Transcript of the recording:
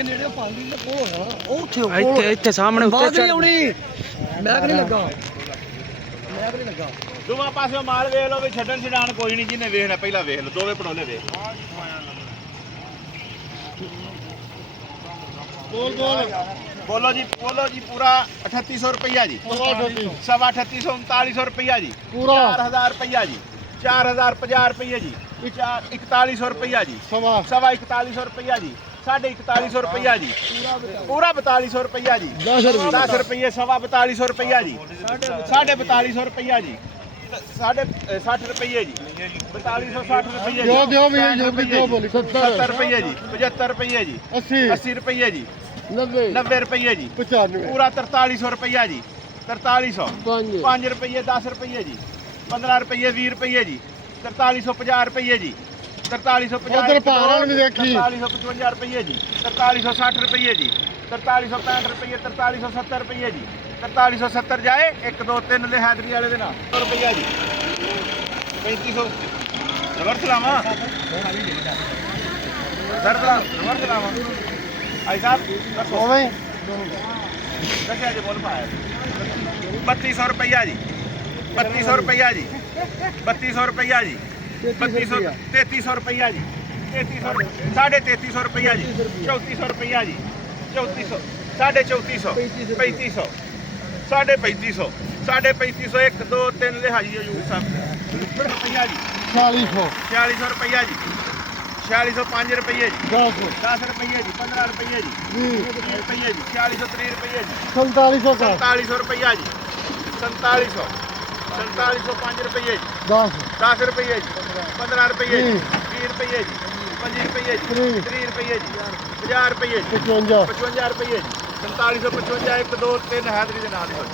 ਕੇ ਨੇੜੇ ਪਾਉਂਦੀ ਤੇ ਕੋਲ ਹੋਣਾ ਉਹ ਉੱਥੇ ਇੱਥੇ ਸਾਹਮਣੇ ਉੱਤੇ ਚੜ ਆਉਣੀ ਮੈਂ ਕਿ ਨਹੀਂ ਲੱਗਾ ਦੋਵਾਂ ਪਾਸਿਓਂ ਮਾਲ ਵੇਖ ਲਓ ਵੀ ਛੱਡਣ ਛਡਾਣ ਕੋਈ ਨਹੀਂ, ਜਿਹਨੇ ਵੇਖਣਾ ਪਹਿਲਾਂ ਵੇਖ ਲਓ, ਦੋਵੇਂ ਪੜੋਲੇ ਵੇਖ। ਬੋਲੋ ਜੀ ਪੂਰਾ 3800 ਰੁਪਈਆ ਜੀ, ਸਵਾ 3800 3900 ਰੁਪਈਆ ਜੀ, ਪੂਰਾ 4000 ਰੁਪਈਆ ਜੀ, 4050 ਰੁਪਈਆ ਜੀ, 4100 ਰੁਪਈਆ ਜੀ, ਸਵਾ 4100 ਰੁਪਈਆ ਜੀ, 4150 ਰੁਪਈਆ ਜੀ, ਪੂਰਾ 4200 ਰੁਪਈਆ ਜੀ, 10 ਰੁਪਈਏ, ਸਵਾ 4200 ਰੁਪਈਆ ਜੀ, 4250 ਰੁਪਈਆ ਜੀ, 60 ਰੁਪਈਏ ਜੀ, 4260 ਰੁਪਈਏ ਜੀ, 70 ਰੁਪਈਏ ਜੀ, 75 ਰੁਪਈਏ ਜੀ, 80 ਰੁਪਈਏ ਜੀ, 90 ਰੁਪਈਏ ਜੀ, ਪੂਰਾ 4300 ਰੁਪਈਆ ਜੀ, 4300 5 ਰੁਪਈਏ, 10 ਰੁਪਈਏ ਜੀ, 15 ਰੁਪਈਏ, 20 ਰੁਪਈਏ ਜੀ, 4350 ਰੁਪਈਏ ਜੀ, 4350 4355 ਰੁਪਈਏ ਜੀ, 4360 ਰੁਪਈਏ ਜੀ, 4365 ਰੁਪਈਏ, 4370 ਰੁਪਈਏ ਜੀ, 4370 ਜਾਏ 1 2 3 ਦੇ ਹੈਦਰੀ ਵਾਲੇ ਦੇ ਨਾਲ 100 ਰੁਪਈਆ ਜੀ, 3500 ਜ਼ਬਰਦਸਤ ਲਾਵਾਂ ਜ਼ਬਰਦਸਤ ਲਾਵਾਂ ਆਈ ਸਾਹਿਬ ਦੱਸੋ ਦੱਸਿਆ ਜੀ, ਬੋਲ ਪਾਇਆ 3200 ਰੁਪਈਆ ਜੀ, 3200 ਰੁਪਈਆ ਜੀ, 3200 ਰੁਪਈਆ ਜੀ, 3300 ਰੁਪਈਆ ਜੀ, 3300 3350 ਰੁਪਈਆ ਜੀ, 3400 ਰੁਪਈਆ ਜੀ, 3400 3450 3500 3550 3550 1 2 3 ਲਿਹਾਜੀ ਹਜੂਰ ਸਾਹਿਬ ਰੁਪਈਆ ਜੀ, 4600 ਰੁਪਈਆ ਜੀ, 4605 ਰੁਪਈਏ ਜੀ, 10 ਰੁਪਈਏ ਜੀ, 15 ਰੁਪਈਏ ਜੀ, 20 ਰੁਪਈਏ ਜੀ, 4630 ਰੁਪਈਏ ਜੀ, 4700 ਰੁਪਈਆ ਜੀ, 4705 ਰੁਪਈਏ ਜੀ, 10 ਰੁਪਈਏ ਜੀ, 15 ਰੁਪਈਏ ਜੀ, 20 ਰੁਪਈਏ ਜੀ, 25 ਰੁਪਈਏ ਜੀ, 30 ਰੁਪਈਏ ਜੀ, 50 ਰੁਪਈਏ ਜੀ, 55 ਰੁਪਈਏ ਜੀ, 4755 1 2 3 ਹੈਦਰੀ ਦੇ ਨਾਲ ਹੀ ਹੋ